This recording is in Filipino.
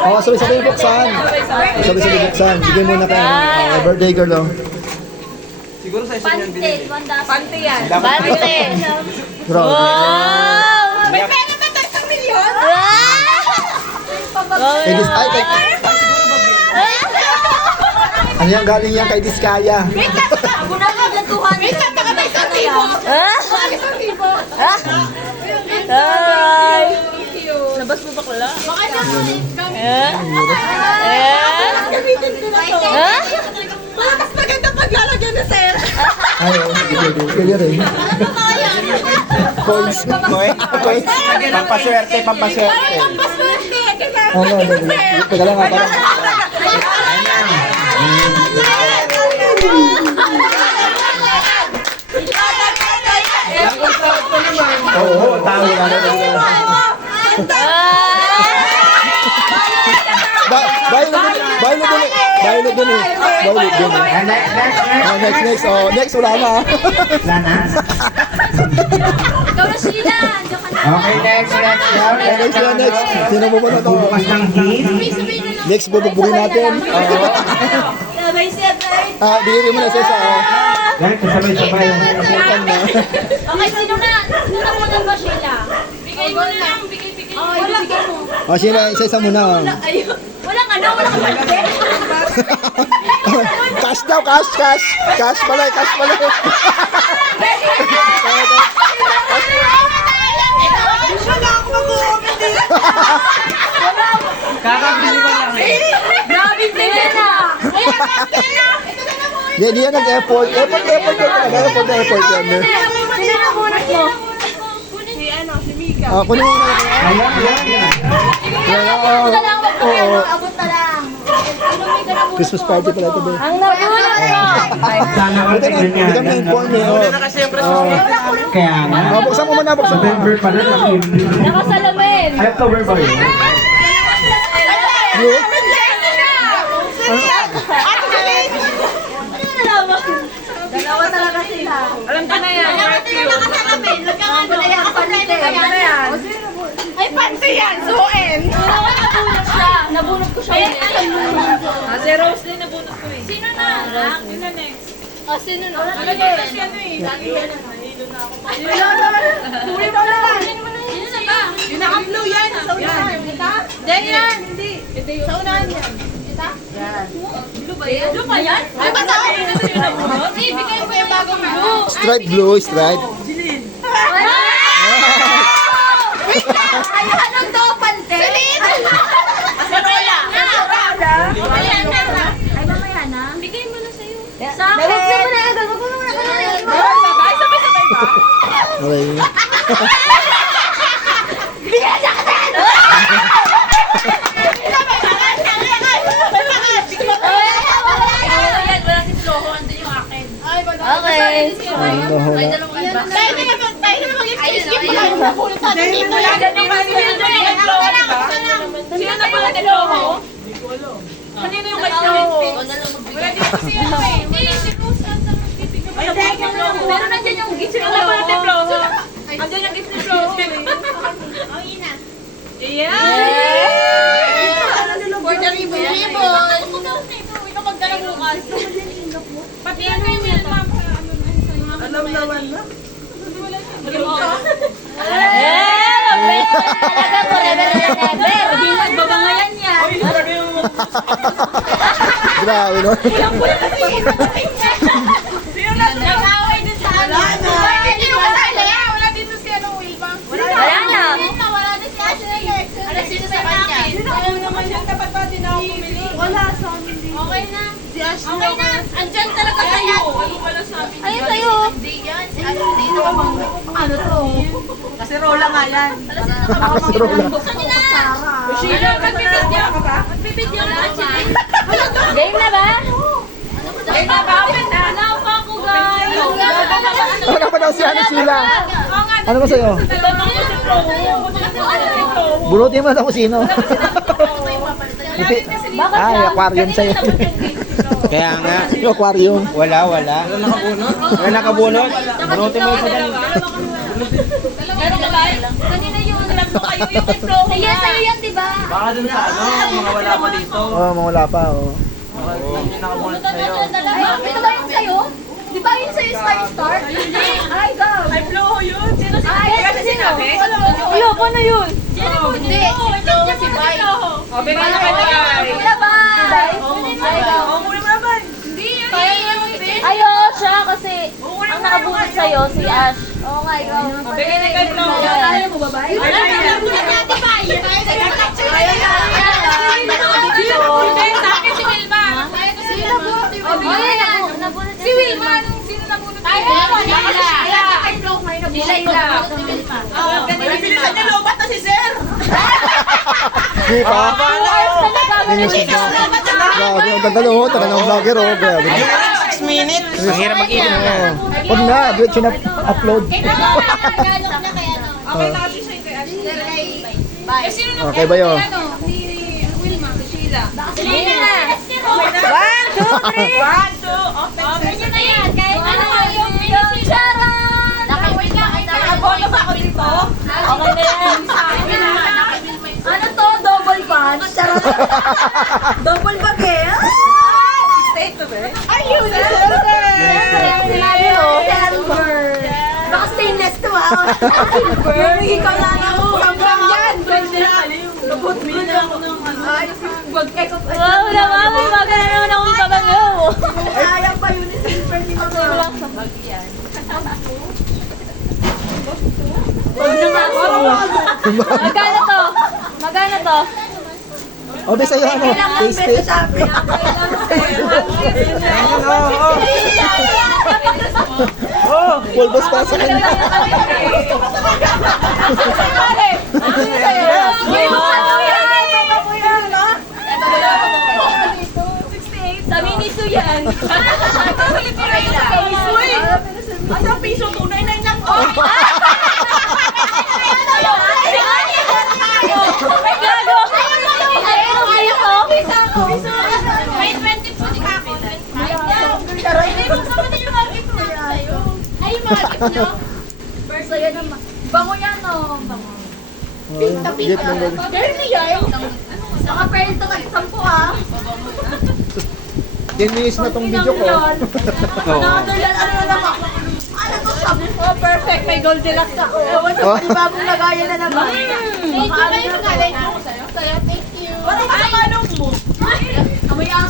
Oo, sabay-sabay yung buksan. Sabay-sabay buksan. Bigyan muna kayo. Birthday girl, oh. Siguro sa isa yan binili. Pante yan. Bante. Bro. Wow! May pera ba tayo sa milyon? Kay Dis... Ay, kay... Ano yan? Galing yan kay Diskaya. Wait lang, taga tayo sa libo. Ay! Labas mo bakla? Baka naman kami. Gamitin ko na to. Mas maganda paglalagyan na sir. Ay, oh. Kaya rin. Coins. Coins. Pampaswerte, pampaswerte. Pampaswerte. Oo nga, dali. Teka lang nga parang. Oo, tao na natin. Violet dun eh. Violet dun eh. Violet dun eh. Next. Oh, next, wala na. Wala na? Ikaw na Sheila. Okay, next. Next. Sino mo ba na to? Bukas ng hit. Next, bubugbugin natin. Sabay siya tayo. Bigyan mo na sa isa. Yan, kasabay-sabay. Okay, sino na? Sino na muna ba Sheila? Bigay mo na lang. Bigay mo. Wala ka mo. O, sila, isa-isa muna. Walang birthday. Cash daw, cash. Cash pala. Wala ako mag-comment dito. Kakabili mo lang eh. Grabe din na. Hindi yan nag-effort. Effort yan talaga. Effort yan. Sino na bunot mo? Si Mika. Kunin mo na. Oo. Abot na lang. Christmas party pala ito. Ang nabunot mo! Sana all tignan niya. Hindi kami na-inform eh. Kaya nga. Buksan mo muna. November pa na lang yun. Nakasalamin! Ay, October ba yun? Dalawa talaga sila. Alam ka na yan! Ay, pante yan! Suin! Nabunot ko siya. Si Rose din nabunot ko eh. Sino na? Yun na next. Sino na? Talaga si ano eh. Lagi yan. Nahilo na ako. Huli mo na lang. Sino na ba? Yung naka-blue yan. Sa unahan. Kita? Diyan yan. Hindi. Sa unahan yan. Kita? Yan. Blue ba yan? Blue ba yan? Ay, ba sa akin? Ibigay mo yung bagong blue. Stripe blue, stripe. Wait lang! Ay, anong to? Pante? Salit! Asarola! Asarola! Ay, mamaya na. Bigay mo na sa'yo. Sa akin! Buksan mo na agad. Huwag mo muna ka na. Sabay, sabay ba? Okay. Bigyan niya ka din! Okay. Skip mo lang. Skip mo lang. Sino na pala din mo? Kanino yung may wala din kasi ano eh. Hindi, si Rose at sa magbibigay. Pero nandiyan yung gift ni Flo. Nandiyan yung gift ni Flo. Oh, ina. Yeah! For the ribbon. Ikaw magdala bukas. Pati yan kayo yan, ma'am. Alam naman na. Talaga forever and ever! Hindi nagbabangayan yan. Grabe, no? Sino na nag-away din sa ano? Hindi mo kasali. Wala dito si ano, Wilma. Wala na. Wala din si Ashley. Ano sino sa kanya? Sino ako naman yan? Dapat ba din ako pumili? Wala sa amin din. Okay na. Si Ashley. Okay na. Andyan talaga sa'yo. Ano wala sa amin? Ayun sa'yo! Hindi yan. Si Ashley. Ano to? Kasi rola nga yan. Kasi rola. Buksan niyo na. Sheila, magbibidyo. Magbibidyo na. Game na ba? Ay, nakapit na. Napa ko, guys. Ano ba daw si Ana Sheila? Ano ba sa'yo? Bunutin mo na kung sino. Ay, aquarium sa'yo. Kaya nga. Yung aquarium. Wala. Wala nakabunot? Bunutin mo sa dalawa. Meron ka ba? Kanina yun. Alam mo kayo yung flow. Sa'yo yan, di ba? Baka dun sa ano, mga wala pa dito. Oh, mawala pa, oh. Baka yun yung nakabunot sa'yo. Ay, ito ba yung sa'yo? Di ba yun sa'yo Star? Ay, go! Ay, Flo yun. Sino si Ay, kasi sinabi? Ulo, paano yun? Hindi, si Bay. O, bigay na kayo Bay. Muna Bay. Ay, go. Muna mo na Bay. Hindi, yun. Ayo siya kasi ang nakabunot sa'yo si Ash. Oo nga, ikaw. Bigay na kayo Flo. Kaya mo ba Bay? Ay, pinabunot natin Bay. Sa akin si Wilma. Sino nabunot si Wilma? Si Wilma, sino nabunot? Ay, Sheila. Ay, Flo, may nabunot. Sheila. Bilisan niyo, lobat na si Sir. Di pa? Yun yung signal. Grabe, ang ganda oh. Taga ng vlogger, oh. Grabe. 6 minutes. Ang hirap mag-inom na. Huwag na, diretso na upload. Okay na kasi siya kay Ash. Eh, sino nabunot? Okay ba yun? Ni Wilma, si Sheila. Sige na. 1, 2, 3. 1, 2, okay. Ganyan na yan. Kahit ano yung charan. Nakawin ka. Nakabono ba ako dito? Okay na yan. Ano to? Double punch? Charot. Double bag eh. Stay to be. Ay, yun. Sinabi mo. Silver. Baka stainless to ah. Silver. Ikaw na ako. Hanggang yan. Lubot ko na ako ng ano. Ay, wag kayo. Wow, naman. May magana naman akong pabangaw. Sayang pa yun ni Silver ni Mama. Huwag na nga ako. Magkano to? Magkano to? O, di sa'yo, ano? Taste it. Oh! Pulbos pa sa kanya. Sa Miniso yan. Asa piso? 299 lang. Ay, gago! May 20 po ni Kako. Ay, magsama din yung market ko sa'yo. Ay, yung market nyo. First, ayan naman. Bango yan, no? Bango. Get ng gawin. Dirty yan. Naka-pearl to tag-10 ah. 10 minutes na tong video ko. Another yan, ano na naman? Ano to, sabi ko, perfect. May Goldilocks ako. Ewan ko, panibagong lagayan na naman. Thank you, thank you. Thank you. Thank you. Parang sa manong mo. Amoy aso.